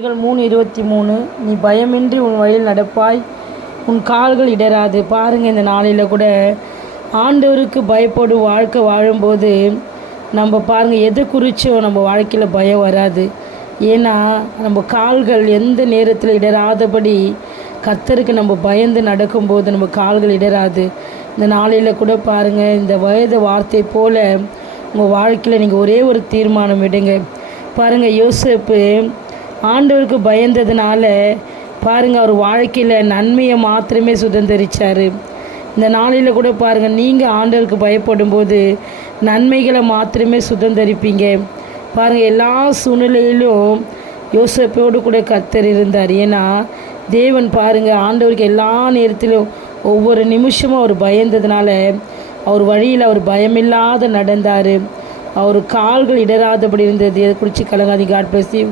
3:23 நீ பயமின்றி உன் வழியில் நடப்பாய், உன் கால்கள் இடராது. பாருங்கள், இந்த நாளில் கூட ஆண்டவருக்கு பயப்படு வாழ்க்கை வாழும்போது நம்ம பாருங்கள், எது குறித்தும் நம்ம வாழ்க்கையில் பயம் வராது. ஏன்னா நம்ம கால்கள் எந்த நேரத்தில் இடராதபடி கர்த்தருக்கு நம்ம பயந்து நடக்கும்போது நம்ம கால்கள் இடராது. இந்த நாளில் கூட பாருங்கள், இந்த வயது வார்த்தை போல் உங்கள் வாழ்க்கையில் நீங்கள் ஒரே ஒரு தீர்மானம் விடுங்க. பாருங்கள், யோசேப்பு ஆண்டவருக்கு பயந்ததுனால பாருங்கள், அவர் வாழ்க்கையில் நன்மையை மாத்திரமே சுதந்திரிச்சார். இந்த நாளில் கூட பாருங்கள், நீங்கள் ஆண்டவருக்கு பயப்படும் போது நன்மைகளை மாத்திரமே சுதந்திரிப்பீங்க. பாருங்கள், எல்லா சூழ்நிலையிலும் யோசேப்போடு கூட கர்த்தர் இருந்தார். ஏன்னா தேவன் பாருங்கள், ஆண்டவருக்கு எல்லா நேரத்திலும் ஒவ்வொரு நிமிஷமும் அவர் பயந்ததுனால அவர் வழியில் அவர் பயமில்லாத நடந்தார். அவர் கால்கள் இடராதபடி இருந்தது. எதை குறித்து கலங்காதீங்க. God bless you.